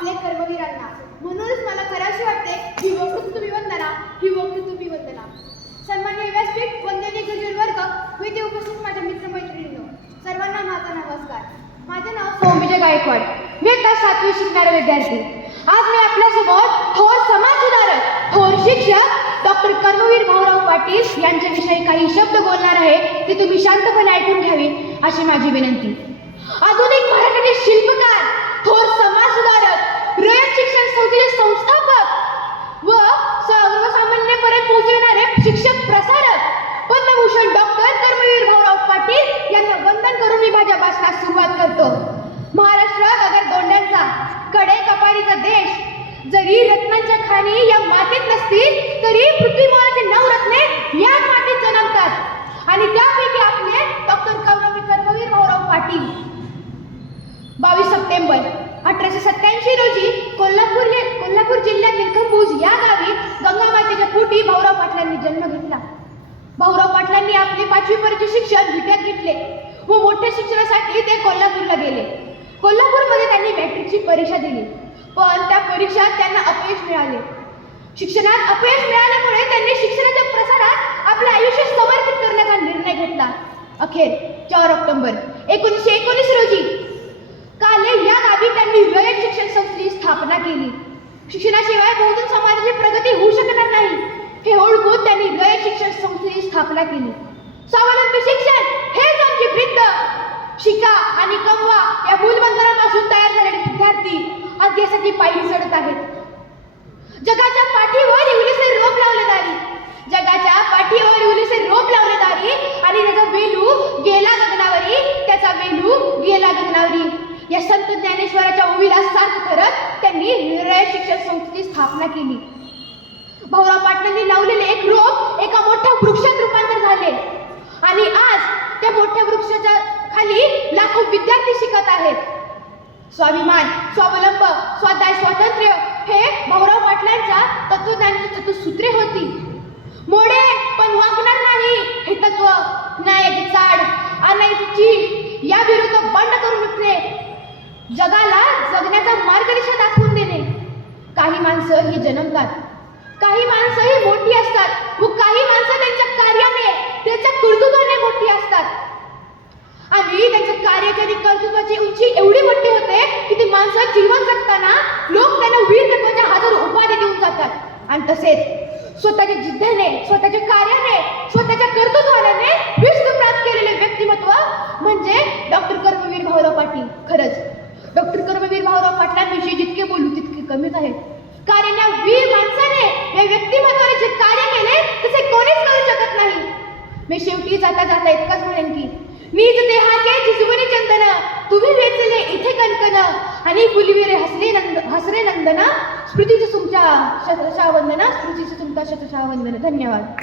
आपले कर्मवीरांना. म्हणूनच मला खराशी वाटते ही वक्तृत्व वंदना ही वक्तृत्व वंदना. सन्मान्य व्यासपीठ वंदनीय गुरुजन वर्ग व इथे उपस्थित माझ्या मित्रमैत्रिणींनो. सर्वांना माझा नमस्कार. माझे नाव सौम्यजय गायकवाड. मी आता सातवी शिकणारा विद्यार्थी. आज मी आपल्यासमोर थोर समाज सुधारक थोर शिक्षक डॉक्टर कर्मवीर भाऊराव पाटील यांच्याविषयी काही शब्द बोलणार आहे ते तुम्ही शांतपणे ऐकून घ्यावी अशी माझी विनंती. आधुनिक मराठी शिल्पकार थोर समाज सुधारक रयत शिक्षण संस्थेचे संस्थापक व सर्वसामान्यपर्यंत पोहोचविणारे शिक्षक प्रसारक पद्मभूषण डॉक्टर कर्मवीर भाऊराव पाटील यांना वंदन करून मी माझ्या भाषणास सुरुवात करतो महाराष्ट्र अगर दोंड्यांचा कडे कपारीचा देश जरी रत्नांच्या खाणी या मातीत नसतील तरी पृथ्वीमाचे नऊ रत्ने या मातीत जन्मतात. आणि त्यापैकी आपले डॉक्टर कर्मवीर कर्मवीर भाऊराव पाटील. बावीस सप्टेंबर अठराशे सत्याऐंशी रोजी कोल्हापूर कोल्हापूर जिल्ह्यातील खंबूज या गावी गंगा मातेच्या पोटी भाऊराव पाटलांनी जन्म घेतला. भाऊराव पाटलांनी आपले पाचवीपर्यंतचे शिक्षण विट्यात घेतले व मोठ्या शिक्षणासाठी ते कोल्हापूरला गेले. कोल्हापूरमध्ये त्यांनी मॅट्रिकची परीक्षा दिली. पण त्या परीक्षात त्यांना अपयश मिळाले. शिक्षणात अपयश मिळाल्यामुळे त्यांनी शिक्षणाच्या प्रसारात आपलं आयुष्य समर्पित करण्याचा निर्णय घेतला. अखेर चार ऑक्टोबर एकोणीसशे एकोणीस रोजी काले या गावी त्यांनी रयत शिक्षण संस्थेची स्थापना केली. शिक्षणाशिवाय बहुजन समाजाची प्रगती होऊ शकणार नाही हे ओळखून त्यांनी रयत शिक्षण संस्थेची स्थापना केली. स्वावलंबी शिक्षण आज पायरी चढत आहेत. जगाच्या पाठीवर इंग्लिशचे रोप लावले दारी जगाच्या पाठीवर इंग्लिशचे रोप लावले दारी आणि त्याचा वेलू गेला गगनावरी त्याचा वेलू गेला गगनावरी. या संत ज्ञानेश्वराच्या ओवीला सार्थ करत त्यांनी निर्णय शिक्षण संस्थेची स्थापना केली. भाऊराव पाटलांनी लावलेले एक रोप एका मोठ्या वृक्षात रूपांतर झाले आणि आज त्या मोठ्या वृक्षाच्या खाली लाखो विद्यार्थी शिकत आहेत स्वाभिमान स्वावलंब स्वाध्याय स्वातंत्र्य हे भाऊराव पाटलांच्या तत्वज्ञानाची चतुसूत्रे होती. मोडे पण वागणार नाही हे तत्व. न्यायाची चाड अनायाची चीड या विरुद्ध बंड करून उठणे जगाला जगण्याचा मार्गदर्शन दाखवून देणे. काही माणसं ही जन्मतात. काही माणसं ही मोठी असतात. व काही माणसं त्यांच्या कार्याने त्यांच्या कर्तृत्वाने मोठी असतात. आणि त्यांच्या कार्याची आणि कर्तृत्वाची उंची एवढी मोठी जीवन जगताना लोक त्यांना वीर तत्वाच्या हजारो उपाधी देऊन जातात. आणि तसेच स्वतःच्या जिद्दीने स्वतःच्या कार्याने स्वतःच्या कर्तृत्वाने विश्व प्राप्त केलेले व्यक्तिमत्व म्हणजे डॉक्टर कर्मवीर भाऊराव पाटील. खरंच डॉक्टर कर्मवीर भाऊराव पाटलांविषयी जितके बोलू तितके कमीच आहेत. कारण या वीर माणसाने या व्यक्तिमत्वाने जे कार्य केले तसे कोणीच करू शकत नाही. मी शेवटी जाता जाता इतकंच म्हणे मीच देहाचे जिजवने चंदन तुम्ही वेचले इथे कणकन आणि फुलविरे हसले नंद हसरे नंदना स्मृतीचे तुमच्या शतशा वंदना स्मृतीचे तुमच्या शतशा धन्यवाद.